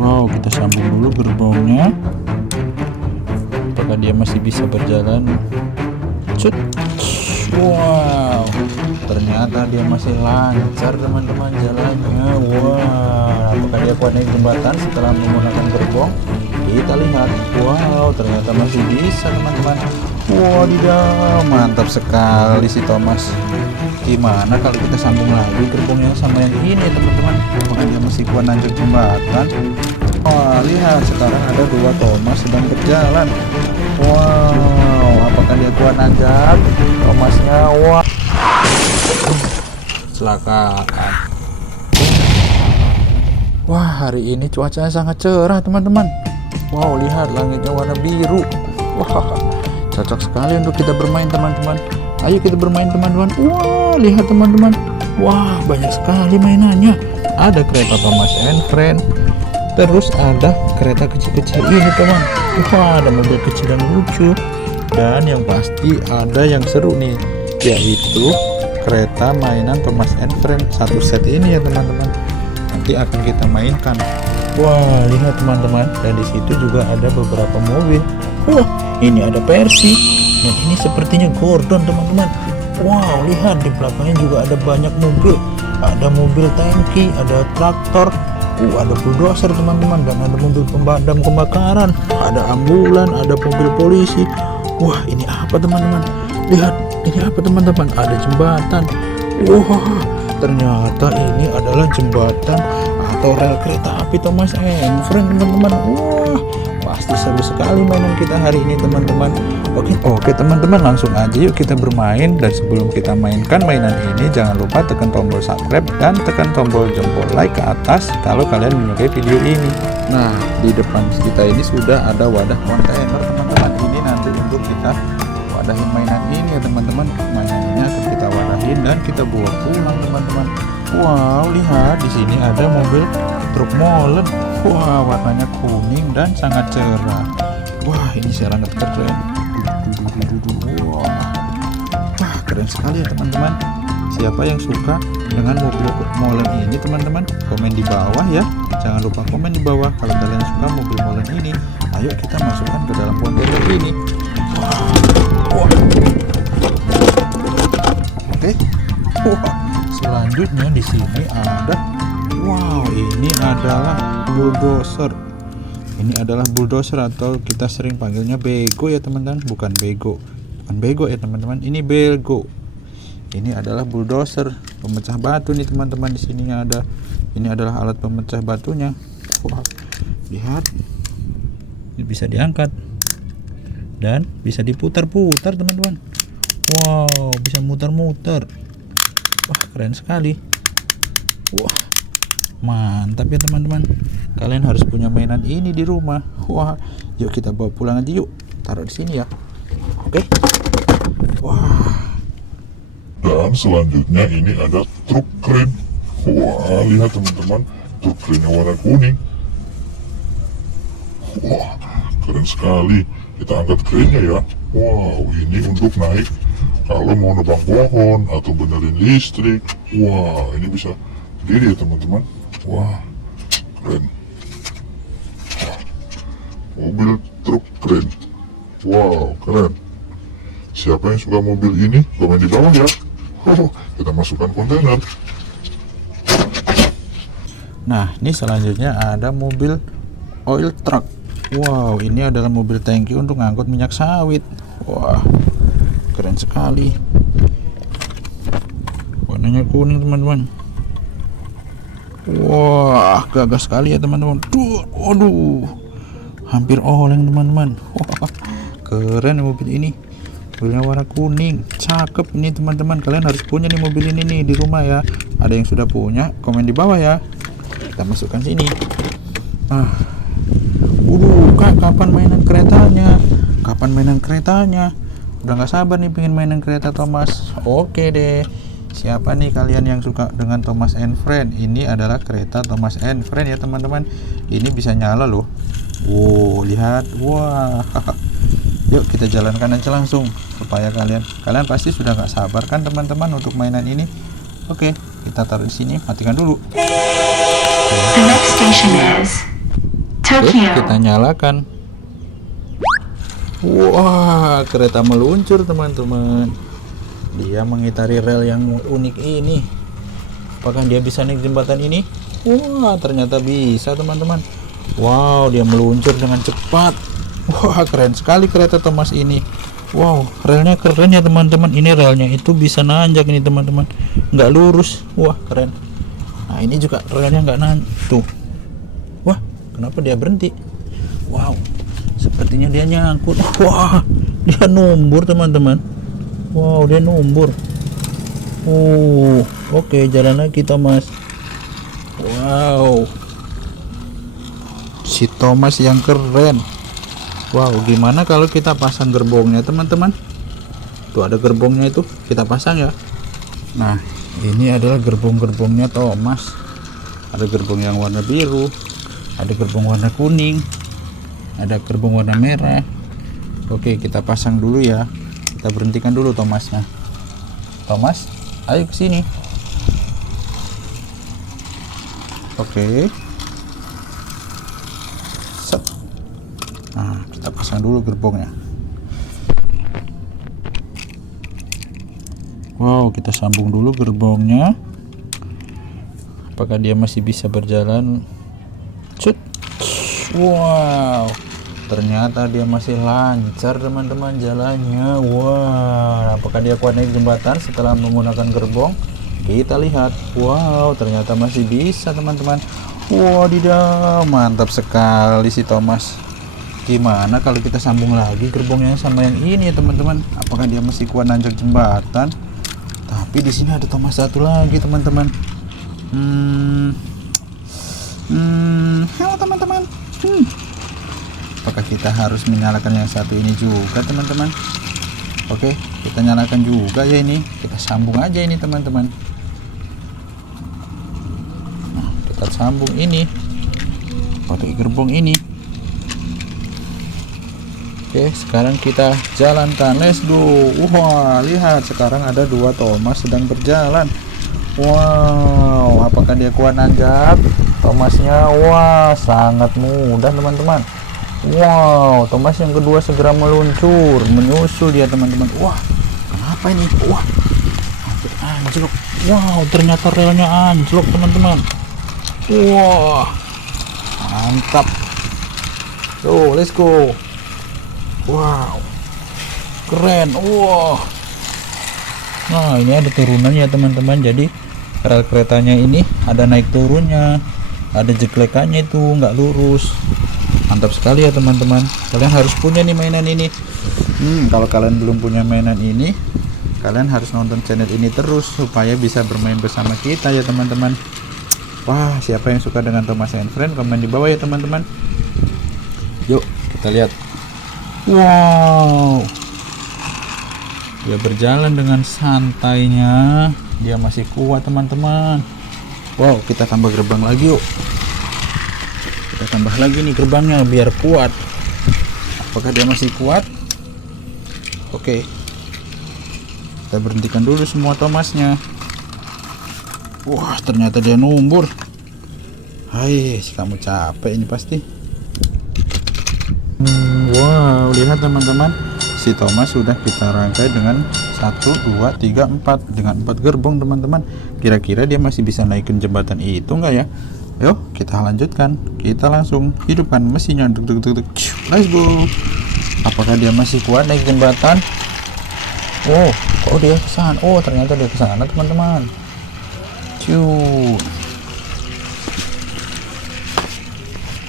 Wow, kita sambung dulu gerbongnya. Apakah dia masih bisa berjalan? Cut. Wow, ternyata dia masih lancar teman-teman jalannya. Wah, apakah dia kuat naik jembatan setelah menggunakan gerbong? Kita lihat. Wow, ternyata masih bisa teman-teman. Wadidaw, mantap sekali si Thomas. Gimana kalau kita sambung lagi gerbongnya sama yang ini teman-teman? Apakah dia masih kuat nanjak jembatan? Wah, lihat sekarang ada dua Thomas sedang berjalan. Wow, apakah dia kuat nanjak Thomasnya? Wah, kecelakaan. Wah, hari ini cuacanya sangat cerah teman-teman. Wow, lihat langitnya warna biru. Wah, cocok sekali untuk kita bermain teman-teman. Ayo kita bermain teman-teman. Wah, lihat teman-teman. Wah, banyak sekali mainannya. Ada kereta Thomas and Friend. Terus ada kereta kecil-kecil ini teman. Wah, ada mobil kecil yang lucu. Dan yang pasti ada yang seru nih, yaitu kereta mainan Thomas and Friend. Satu set ini ya teman-teman. Nanti akan kita mainkan. Wah, lihat teman-teman. Dan di situ juga ada beberapa mobil. Wah, ini ada Percy. Dan ini sepertinya Gordon teman-teman. Wow, lihat di belakangnya juga ada banyak mobil. Ada mobil tangki, ada traktor, ada bulldozer teman-teman, dan ada mobil pemadam kebakaran, ada ambulan, ada mobil polisi. Wah, ini apa teman-teman? Lihat, ini apa teman-teman? Ada jembatan. Wah, ternyata ini adalah jembatan atau rel kereta api Thomas and Friend teman-teman. Wah, pasti seru sekali mainan kita hari ini teman-teman. Oke teman-teman, langsung aja yuk kita bermain. Dan sebelum kita mainkan mainan ini, jangan lupa tekan tombol subscribe dan tekan tombol jempol like ke atas kalau kalian menyukai video ini. Nah, di depan kita ini sudah ada wadah kontainer teman-teman. Ini nanti untuk kita wadahin mainan ini ya teman-teman. Mainan ini akan kita wadahin dan kita bawa pulang teman-teman. Wow, lihat di sini ada mobil truk molen. Wah, warnanya kuning dan sangat cerah. Wah, ini sangat keren. Wah, keren sekali ya teman-teman. Siapa yang suka dengan mobil molen ini teman-teman? Komen di bawah ya. Jangan lupa komen di bawah kalau kalian suka mobil molen ini. Ayo kita masukkan ke dalam kontainer ini. Wah. Oke. Wah, selanjutnya di sini ada. Wow, ini adalah bulldozer. Ini adalah bulldozer atau kita sering panggilnya bego ya teman-teman. Bukan bego ya teman-teman. Ini bego. Ini adalah bulldozer pemecah batu nih teman-teman. Di sini ada. Ini adalah alat pemecah batunya. Wah, lihat. Ini bisa diangkat dan bisa diputar-putar teman-teman. Wow, bisa muter-muter. Wah, keren sekali. Wah, mantap ya teman-teman. Kalian harus punya mainan ini di rumah. Wah, yuk kita bawa pulang aja yuk. Taruh di sini ya. Oke. Wah. Dan selanjutnya ini ada truk kren. Wah, lihat teman-teman, truk krennya warna kuning. Wah, keren sekali. Kita angkat krennya ya. Wow, ini untuk naik kalau mau nebang pohon atau benerin listrik. Wah, ini bisa berdiri ya teman-teman. Wah, keren. Mobil truk keren. Wow, keren. Siapa yang suka mobil ini? Komen di bawah ya. Kita masukkan kontainer. Nah, ini selanjutnya ada mobil oil truck. Wow, ini adalah mobil tangki untuk ngangkut minyak sawit. Wah, keren sekali. Warnanya kuning teman-teman. Wah, gagah sekali ya teman-teman. Waduh, hampir oleng teman-teman. Wah, keren mobil ini. Mobilnya warna kuning, cakep ini teman-teman. Kalian harus punya nih mobil ini nih di rumah ya. Ada yang sudah punya? Komen di bawah ya. Kita masukkan sini. Kak, kapan mainan keretanya? Kapan mainan keretanya? Udah nggak sabar nih pengen mainan kereta Thomas. Oke deh. Siapa nih kalian yang suka dengan Thomas and Friend? Ini adalah kereta Thomas and Friend ya teman-teman. Ini bisa nyala loh. Wow, lihat. Wah. Yuk kita jalankan aja langsung supaya kalian pasti sudah nggak sabar kan teman-teman untuk mainan ini. Oke, kita taruh di sini. Matikan dulu. The next station is Oke, kita nyalakan. Wah, kereta meluncur teman-teman. Dia mengitari rel yang unik ini. Apakah dia bisa naik jembatan ini? Wah, ternyata bisa teman-teman. Wow, dia meluncur dengan cepat. Wah, keren sekali kereta Thomas ini. Wow, relnya keren ya teman-teman. Ini relnya itu bisa nanjak ini teman-teman, nggak lurus. Wah, keren. Nah, ini juga relnya nggak nanjak tuh. Wah, kenapa dia berhenti? Wow, sepertinya dia nyangkut. Wah, dia numbur teman-teman. Wow, dia numbur. Oke, jalan lagi Thomas. Wow, si Thomas yang keren. Wow, gimana kalau kita pasang gerbongnya teman-teman? Tuh ada gerbongnya itu, kita pasang ya. Nah, ini adalah gerbong-gerbongnya Thomas. Ada gerbong yang warna biru, ada gerbong warna kuning, ada gerbong warna merah. Oke, kita pasang dulu ya. Kita berhentikan dulu Thomasnya. Thomas, ayo ke sini. Oke. Set. Nah, kita pasang dulu gerbongnya. Wow, kita sambung dulu gerbongnya. Apakah dia masih bisa berjalan? Cut. Wow, ternyata dia masih lancar teman-teman jalannya. Wah, apakah dia kuat naik jembatan setelah menggunakan gerbong? Kita lihat. Wow, ternyata masih bisa teman-teman. Wadidaw, mantap sekali si Thomas. Gimana kalau kita sambung lagi gerbongnya sama yang ini ya teman-teman? Apakah dia masih kuat nanjak jembatan? Tapi di sini ada Thomas satu lagi teman-teman. Halo teman-teman. Apakah kita harus menyalakan yang satu ini juga teman-teman? Oke, kita nyalakan juga ya ini. Kita sambung aja ini teman-teman. Nah, kita sambung ini pakai gerbong ini. Oke, sekarang kita jalankan. Let's go. Wah, lihat sekarang ada dua Thomas sedang berjalan. Wow, apakah dia kuat nanjak? Thomasnya, wah, sangat mudah teman-teman. Wow, Thomas yang kedua segera meluncur, menyusul dia teman-teman. Wah, kenapa ini? Wah, hampir anjlok. Wow, ternyata relnya anjlok teman-teman. Wah, mantap. So, let's go. Wow, keren. Wow. Nah, ini ada turunannya teman-teman. Jadi rel keretanya ini ada naik turunnya, ada jeklekannya itu nggak lurus. Mantap sekali ya teman-teman. Kalian harus punya nih mainan ini. Kalau kalian belum punya mainan ini, kalian harus nonton channel ini terus supaya bisa bermain bersama kita ya teman-teman. Wah, siapa yang suka dengan Thomas and Friends, komen di bawah ya teman-teman. Yuk kita lihat. Wow, dia berjalan dengan santainya. Dia masih kuat teman-teman. Wow, kita tambah gerbang lagi yuk. Kita tambah lagi nih gerbangnya biar kuat. Apakah dia masih kuat? Oke, kita berhentikan dulu semua Thomasnya. Wah, ternyata dia numbur. Hai, kamu capek ini pasti. Wow, lihat teman-teman, si Thomas sudah kita rangkai dengan 1, 2, 3, 4 dengan 4 gerbong teman-teman. Kira-kira dia masih bisa naikin jembatan itu enggak ya? Yuk kita lanjutkan. Kita langsung hidupkan mesinnya. Let's go. Apakah dia masih kuat naik jembatan? Oh, kok dia kesana? Oh, ternyata dia kesana teman-teman.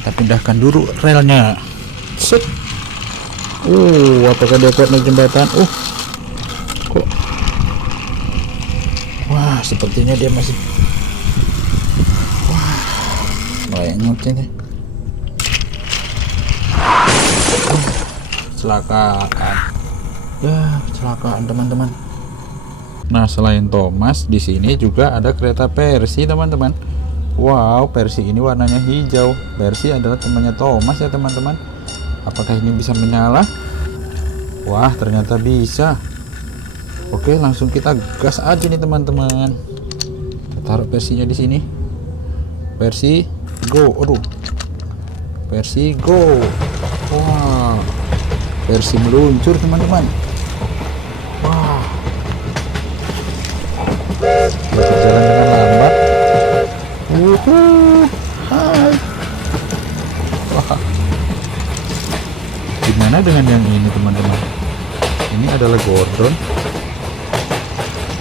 Kita pindahkan dulu relnya. Set. Apakah dia kuat naik jembatan? Kok? Wah, sepertinya dia masih. Wah, banyak ini. Kecelakaan. Ya, kecelakaan teman-teman. Nah, selain Thomas, di sini juga ada kereta Persi teman-teman. Wow, Persi ini warnanya hijau. Persi adalah temannya Thomas ya teman-teman. Apakah ini bisa menyala? Wah, ternyata bisa. Oke, langsung kita gas aja nih teman-teman. Kita taruh Persinya di sini. Persi, go. Aduh, Persi go. Wah, Persi meluncur teman-teman. Wah, dia berjalan dengan lambat. Hai. Wah, gimana dengan yang ini teman-teman? Ini adalah Gordon.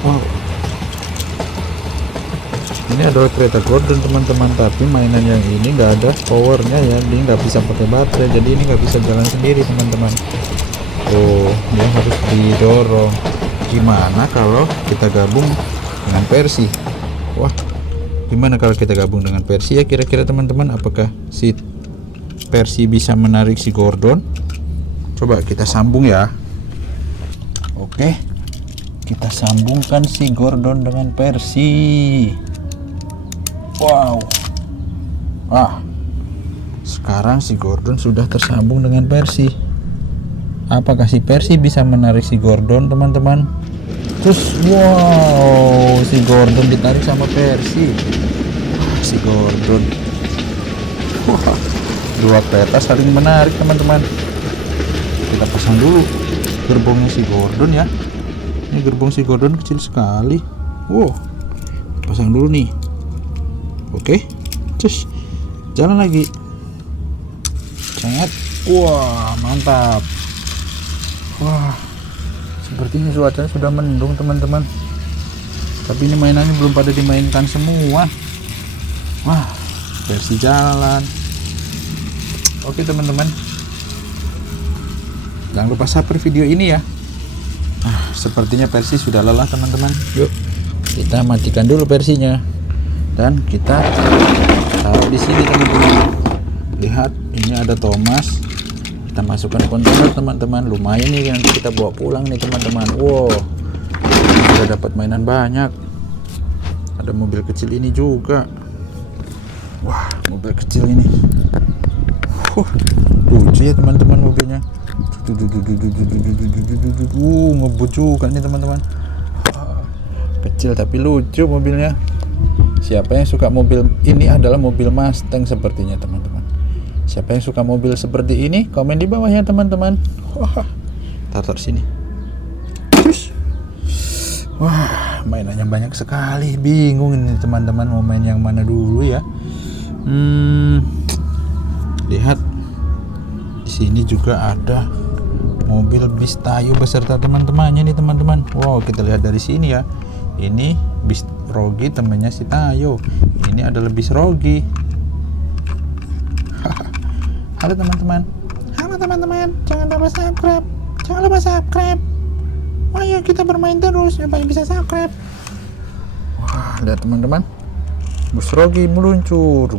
Wow, ini adalah kereta Gordon teman-teman, tapi mainan yang ini nggak ada powernya ya, dia nggak bisa pakai baterai, jadi ini nggak bisa jalan sendiri teman-teman. Oh, dia harus didorong. Gimana kalau kita gabung dengan Persi? Wah, gimana kalau kita gabung dengan Persi ya kira-kira teman-teman? Apakah si Persi bisa menarik si Gordon? Coba kita sambung ya. Oke, kita sambungkan si Gordon dengan Persi. Wow. Wah, sekarang si Gordon sudah tersambung dengan Persi. Apakah si Persi bisa menarik si Gordon teman-teman? Terus wow, si Gordon ditarik sama Persi. Wah, si Gordon. Wah, dua kereta saling menarik teman-teman. Kita pasang dulu gerbongnya si Gordon ya. Ini gerbong si Gordon kecil sekali. Wow, pasang dulu nih. Oke, cus, jalan lagi. Sangat, wah mantap. Wah, sepertinya cuacanya sudah mendung teman-teman. Tapi ini mainannya belum pada dimainkan semua. Wah, Persi jalan. Oke teman-teman, jangan lupa subscribe video ini ya. Sepertinya Persi sudah lelah teman-teman. Yuk, kita matikan dulu Persinya. Dan kita taruh di sini teman-teman. Lihat, ini ada Thomas. Kita masukkan kontainer teman-teman. Lumayan nih nanti kita bawa pulang nih teman-teman. Wow, kita dapat mainan banyak. Ada mobil kecil ini juga. Wah, mobil kecil ini. Lucu ya teman-teman mobilnya. Ngebut juga nih teman-teman. Kecil tapi lucu mobilnya. Siapa yang suka mobil ini? Adalah mobil Mustang sepertinya teman-teman. Siapa yang suka mobil seperti ini? Komen di bawah ya teman-teman. Wah, taruh sini. Wah, mainannya banyak sekali. Bingung ini teman-teman mau main yang mana dulu ya. Lihat, di sini juga ada mobil bis Tayo beserta teman-temannya nih teman-teman. Wow, kita lihat dari sini ya. Ini bis Rogi temannya si Tayo. Ini adalah bis Rogi. Halo teman-teman. Halo teman-teman. Jangan lupa subscribe. Jangan lupa subscribe. Ayo kita bermain terus supaya bisa subscribe. Wah, lihat teman-teman. Bus Rogi meluncur.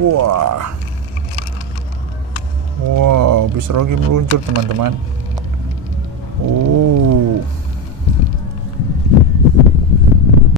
Wah. Wow, bis Rogi meluncur teman-teman.